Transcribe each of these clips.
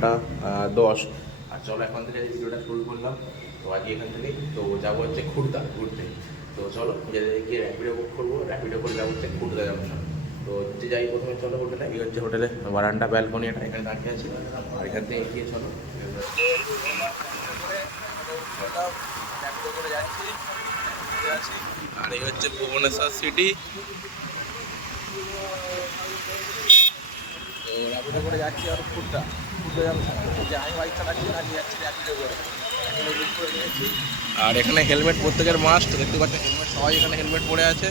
নটা দশ। আর চলো এখন থেকে ভিডিওটা শুরু করলাম। তো আজকে এখান থেকে তো যাব হচ্ছে খুর্দা ঘুরতে। তো চলো গিয়ে র্যাপিডো বুক করব। র্যাপিডো করে যাব হচ্ছে খুর্দা জাংশন তো যে যাই প্রথমে চলো হোটেলে। এই হচ্ছে হোটেলে বারান্দা ব্যালকনি এটা এখানে দাঁড়িয়ে আছে। আর এখান থেকে এগিয়ে চলো। আর এই হচ্ছে ভুবনেশ্বর সিটি তো র্যাপিডো করে যাচ্ছি আর খুর্দা আর এখানে হেলমেট প্রত্যেকের মাস্ট দেখতে পাচ্ছেন হেলমেট, সবাই এখানে হেলমেট পরে আছে।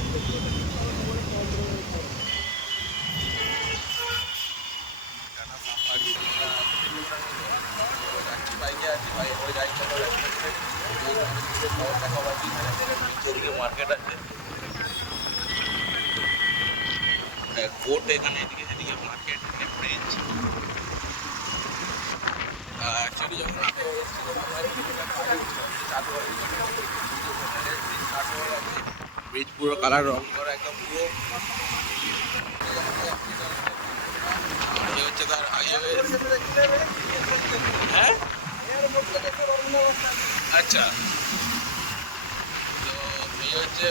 মার্কেট আছে কোর্ট এখানে এদিকে সেদিকে মার্কেট ব্রিজ ব্রিজ পুরো কালার রং করা একদম পুরো হচ্ছে তার হ্যাঁ আচ্ছা। তো এই হচ্ছে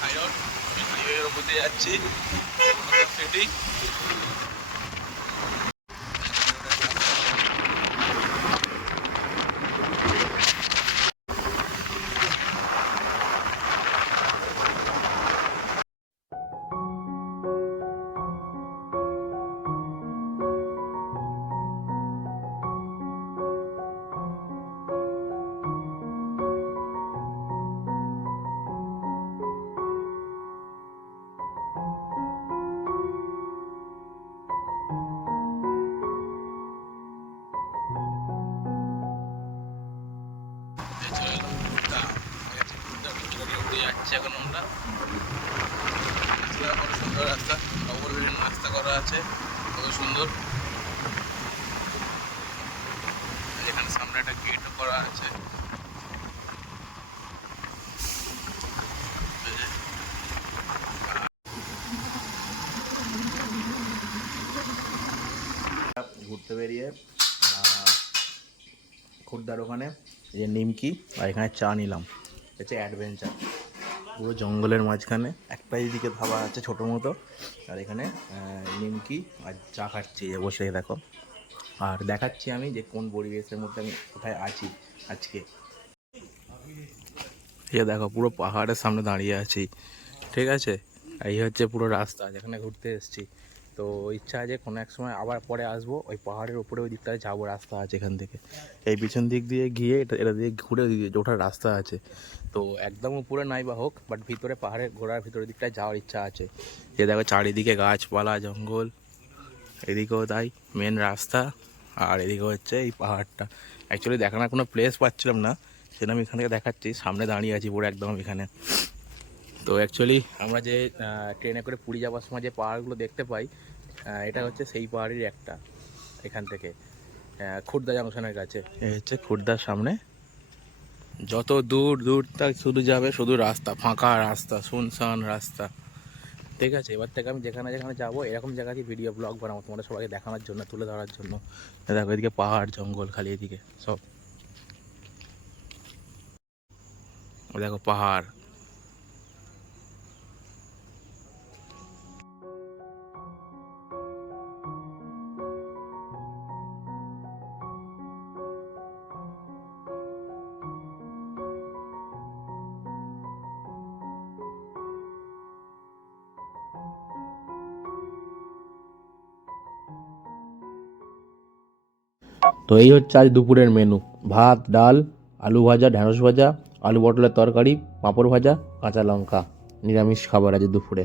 হাই আমি হাইওয়ের উপর দিয়ে যাচ্ছি। সিটি যাচ্ছে এখন আমরা। রাস্তা বড় সুন্দর রাস্তা খবর নাস্তা করা আছে খুব সুন্দর। এখানে সামনে একটা গেটও করা আছে। ঘুরতে বেরিয়ে আহ, খুর্দার ওখানে যে নিমকি আর এখানে চা নিলাম। হচ্ছে অ্যাডভেঞ্চার পুরো জঙ্গলের মাঝখানে, একটাই দিকে ধাবা আছে ছোটো মতো, আর এখানে নিমকি আর চা খাচ্ছি বসে দেখো। আর দেখাচ্ছি আমি যে কোন পরিবেশের মধ্যে আমি কোথায় আছি আজকে। এই যে দেখো, পুরো পাহাড়ের সামনে দাঁড়িয়ে আছি, ঠিক আছে? এই হচ্ছে পুরো রাস্তা, যেখানে ঘুরতে এসেছি। তো ইচ্ছা আছে কোনো এক সময় আবার পরে আসব। ওই পাহাড়ের উপরে, ওই দিকটায় যাব রাস্তা আছে এখান থেকে। এই পিছন দিক দিয়ে গিয়ে এটা এটা দিয়ে ঘুরে ওঠার রাস্তা আছে। তো একদম উপরে নাই বা হোক বাট ভিতরে পাহাড়ের ঘোড়ার ভিতরের দিকটায় যাওয়ার ইচ্ছা আছে। যে দেখো চারিদিকে গাছপালা, জঙ্গল, এদিকেও তাই মেন রাস্তা, আর এদিকে হচ্ছে এই পাহাড়টা। অ্যাকচুয়ালি দেখানোর কোনো প্লেস পাচ্ছিলাম না, সেটা আমি এখান থেকে দেখাচ্ছি, সামনে দাঁড়িয়ে আছি পুরো একদম এখানে। তো অ্যাকচুয়ালি আমরা যে ট্রেনে করে পুরী যাওয়ার সময় যে পাহাড়গুলো দেখতে পাই এটা হচ্ছে সেই পাহাড়ের একটা এখান থেকে খুর্দা জাংশনের কাছে। এই হচ্ছে খুর্দার সামনে। যত দূর দূর তক শুধু যাবে শুধু রাস্তা ফাঁকা রাস্তা শুনশান রাস্তা। ঠিক আছে এবার থেকে আমি যেখানে যেখানে যাব এরকম জায়গাতে ভিডিও ব্লগ বানাবো তোমাদের সবাইকে দেখানোর জন্য তুলে ধরার জন্য। দেখো এদিকে পাহাড় জঙ্গল খালি এদিকে সব। দেখো পাহাড়। তো এই হচ্ছে আজ দুপুরের মেনু ভাত, ডাল, আলু ভাজা, ঢ্যাঁড়স ভাজা, আলু পটলের তরকারি, পাঁপড় ভাজা, কাঁচা লঙ্কা। নিরামিষ খাবার আছে দুপুরে।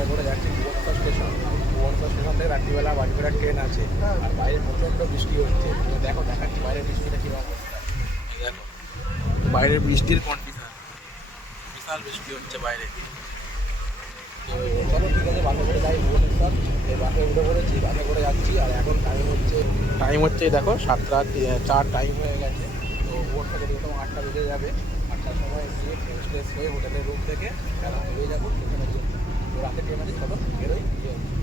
আছি করে যাচ্ছি ভুবনেশ্বর স্টেশন। ভুবনেশ্বর স্টেশন থেকে রাত্রিবেলা বাড়িবেলা ট্রেন আছে। আর বাইরে প্রচণ্ড বৃষ্টি হচ্ছে। দেখো, দেখাচ্ছি বাইরের বৃষ্টিটা কীরকম। দেখো, বাইরের বৃষ্টির কন্ডিশন বিশাল বৃষ্টি হচ্ছে বাইরে। চলো ঠিক আছে বাসে করে যাই, ভুবনেশ্বর। এই বাসে উঠে পড়েছি বাসে করে যাচ্ছি। আর এখন টাইম হচ্ছে টাইম হচ্ছে দেখো, সাতটা চার টাইম হয়ে গেছে। তো ওর থেকে দেখলাম আটটা বেজে যাবে, আটটার সময় গিয়ে ফ্রেশ ফ্রেশ হয়ে হোটেলের রুম থেকে বেরিয়ে যাব। সেখানে রাতে ট্রেন আছে চলো বেরোই গিয়ে